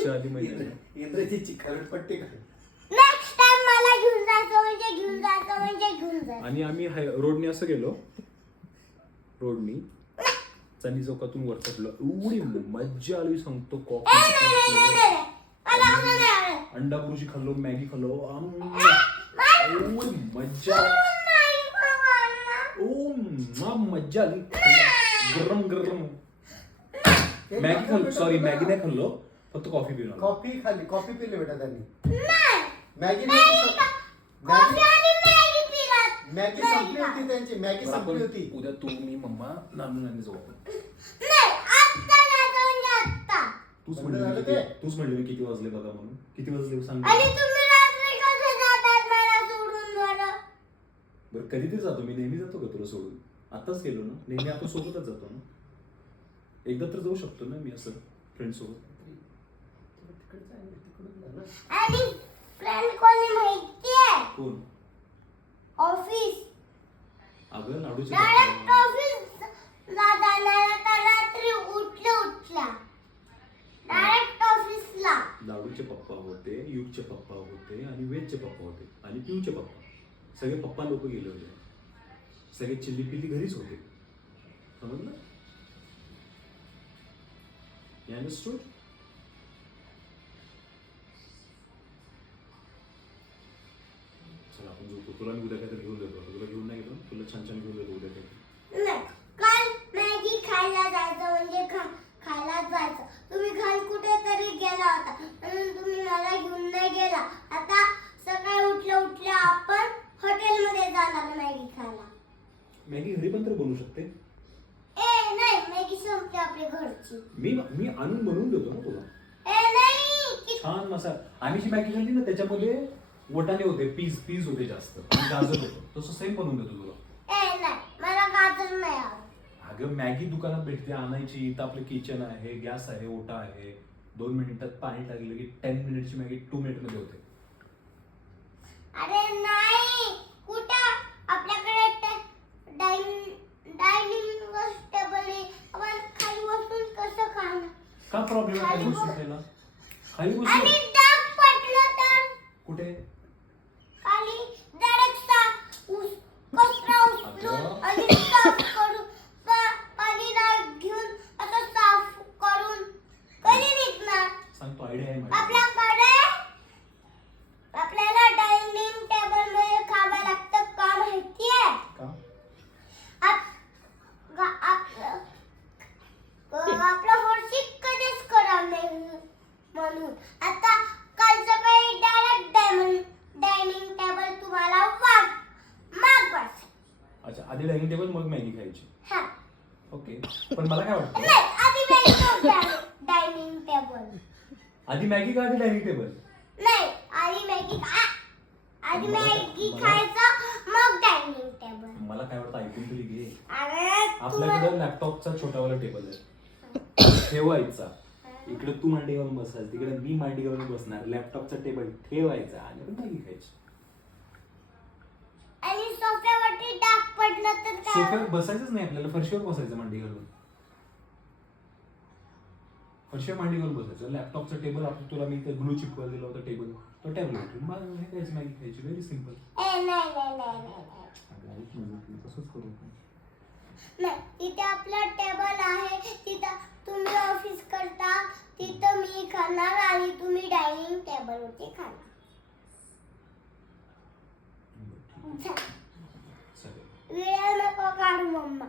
मज्जा आली माहिती इंद्रजीतची खरडपट्टी कर. नेक्स्ट टाइम मला घेऊन जायचं म्हणजे घेऊन जायचं. आणि आम्ही रोडने असं गेलो, रोडनी चांदी चौकातून वर चढलो, एवढी मज्जा आली सांगतो. कॉफी, अंडा बुर्जी खाल्लो, मॅगी खाल्लो, एवढी मज्जा, मज्जा आली. गरम गरम मॅगी खाल्लो, सॉरी मॅगी नाही खाल्लो, फक्त कॉफी पिलो. कॉफी खाल्ली, कॉफी पिली बेटा त्यांनी. मॅगी मॅगी संपली होती त्यांची, मॅगी संपली होती. उद्या तू मी मम्मा नानू नानी जाऊ आपण. तूच म्हणली किती वाजले बघा म्हणून. किती वाजले सांग बरं. कधी ते जातो मी, नेहमी जातो का तुला सोडून? आताच गेलो ना, नेहमी आपण सोबतच जातो ना. एकदा तर जाऊ शकतो ना मी असं फ्रेंड सोबत. आणि फ्रेंड कोणी माहितीये? कोण? ऑफिस. अगं लाडूचे डायरेक्ट पप्पा. ऑफिसला जाणारा तर रात्री उठल्या डायरेक्ट ऑफिसला. लाडूचे पप्पा होते, युगचे पप्पा होते, आणि वेदचे पप्पा होते, आणि पिऊचे पप्पा. सगळे पप्पा लोक गेले होते. सगळे चिल्ली पिल्ली घरीच होते. समजलं? You understood? चला आपण झोपू. तुला मी उद्या काहीतरी घेऊन देतो. तुला घेऊन नाही गेलो, तुला छान छान घेऊन देतो उद्या काहीतरी. नाही, काल मॅगी खायला जायचं म्हणजे खायला जायचं. तुम्ही काल कुठेतरी गेला होता म्हणून तुम्ही मला घेऊन नाही गेला. आता सकाळी उठल्या आपण हॉटेलमध्ये जाणार मॅगी खायला. मॅगी घरी पण तर बनवू शकते. नाही, मॅगी संपली आपल्या घरची. मी आणून बनवून देतो ना तुला. नाही, छान मसाला. आम्ही जी मॅगी खाल्ली ना त्याच्यामध्ये वटाणे होते, पीस होते जास्त, आणि गाजर होतं. तसं सेम बनवून देतो तुला. नाही, मला गाजर नाही आवडत. अगं मॅगी दुकानात भेटते, आणायची. इथं आपलं किचन आहे, गॅस आहे, ओटा आहे. 2 मिनिटात पाणी टाकलं की 10 मिनिटची मॅगी 2 मिनिटमध्ये होते. अरे नाही, कुठं आपल्याकडे डायनिंग टेबल आहे. आपण खाली बसून कसं खाणार? का प्रॉब्लेम आहे खाली बसून खायला? खाली आणि बसून डाग पडलं तर कुठे? खाली डायरेक्ट कचरा उचलून आणि साफ करून पाणी घेऊन असं साफ करून कधी निघणार? सांगतो, आयडिया आहे माझी. आपल्याला डायनिंग टेबल मध्ये खावं लागतं का माहितीये? का? आपला फरशी कधीच खराब नाही म्हणून. आता काल सकाळी डायरेक्ट डायनिंग टेबल तुम्हाला मागवायचं. अच्छा, आधी डायनिंग टेबल मग मॅगी खायची. हा. ओके, पण मला काय वाटतं, नाही, आधी डायनिंग टेबल. आधी मॅगी का आधी डायनिंग टेबल? नाही, आधी मॅगी खायचं मग डायनिंग टेबल. मला काय वाटतं ऐकून तरी घे. अरे आपल्याकडे लॅपटॉपचा छोटावाला टेबल आहे ठेवायचा. इकडे तू मांडी घालून बसायचं, तिकडे मी मांडी घालून बसणार. लॅपटॉपचा टेबल ठेवायचा आणि आपण मॅगी खायची. आणि सोफ्यावरती डाग पडलं तर काय? सोफ्यावर बसायचंच नाही आपल्याला, फरशीवर बसायचं मांडी घालून. फरशीवर मांडी घालून बसायचं. लॅपटॉपचा टेबल आपण तुला मी ग्लू चिपकवून दिला होता टेबल, तो टेबल उठून हे खायचं, मॅगी खायची. Very simple. तसंच करू. नाही, तिथे आपला टेबल आहे, तिथं तुम्ही ऑफिस करता, तिथं मी खाणार आणि तुम्ही डायनिंग टेबल वरती खाणार. वेळ नको काढू मम्मा.